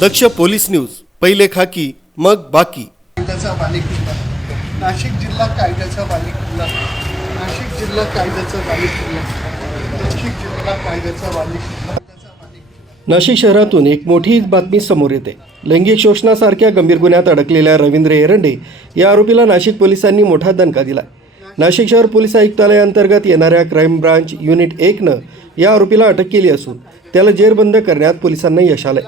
दक्ष police news, पहिले खाकी मग बाकी। कायद्याचा बालेकिल्ला, नाशिक जिल्हा कायद्याचा बालेकिल्ला, नाशिक जिल्हा कायद्याचा बालेकिल्ला, नाशिक जिल्हा कायद्याचा बालेकिल्ला। नाशिक शहरातून एक मोठी बातमी समोर येते। लैंगिक शोषणासारख्या गंभीर गुन्ह्यात अडकलेल्या रवींद्र एरंडे या आरोपीला नाशिक पोलिसांनी मोठा दणका दिला। नाशिक शहर पोलीस आयुक्तालयाअंतर्गत येणाऱ्या क्राईम ब्रांच युनिट 1नं या आरोपीला अटक केली असून त्याला जेरबंद करण्यात पोलिसांना यश आले।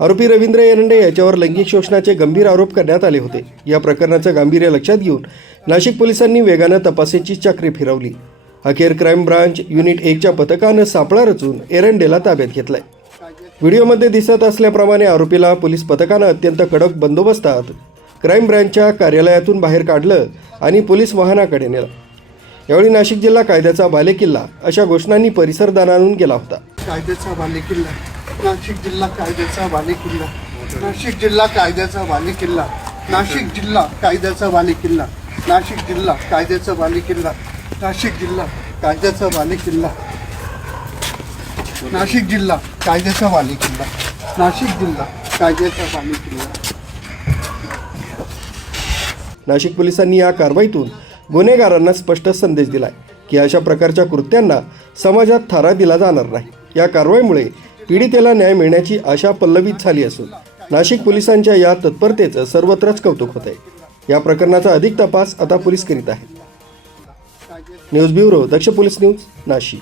आरोपी रवींद्र एरंडे याच्यावर लैंगिक शोषणाचे गंभीर आरोप करण्यात आले होते। या प्रकरणाचं गांभीर्य लक्षात घेऊन नाशिक पोलिसांनी वेगानं तपासाची चक्री फिरवली। अखेर क्राईम ब्रांच युनिट 1च्या पथकानं सापळा रचून एरंडेला ताब्यात घेतलंय। व्हिडिओमध्ये दिसत असल्याप्रमाणे आरोपीला पोलीस पथकानं अत्यंत कडक बंदोबस्तात क्राईम ब्रांचच्या कार्यालयातून बाहेर काढलं आणि पोलीस वाहनाकडे नेलं। यावेळी नाशिक जिल्हा कायद्याचा बालेकिल्ला अशा घोषणांनी परिसर दणाणून गेला होता। कायद्याचा बालेकिल्ला, नाशिक जिल्हा कायद्याचा बालेकिल्ला, नाशिक जिल्हा कायद्याचा बालेकिल्ला, नाशिक जिल्हा कायद्याचा बालेकिल्ला, नाशिक जिल्हा कायद्याचा बालेकिल्ला, नाशिक जिल्हा कायद्याचा बालेकिल्ला, नाशिक जिल्हा कायद्याचा बालेकिल्ला, नाशिक जिल्हा कायद्याचा बालेकिल्ला। नाशिक पोलिसांनी या कारवाईतून गुन्हेगारांना स्पष्ट संदेश दिलाय की अशा प्रकारच्या कृत्यांना समाजात थारा दिला जाणार नाही। या कारवाईमुळे पीडितेला न्याय मिळण्याची आशा पल्लवित झाली असून नाशिक पोलिसांच्या या तत्परतेचं सर्वत्रच कौतुक होत आहे। या प्रकरणाचा अधिक तपास आता पोलीस करीत आहेत। न्यूज ब्युरो, दक्ष पोलीस न्यूज, नाशिक।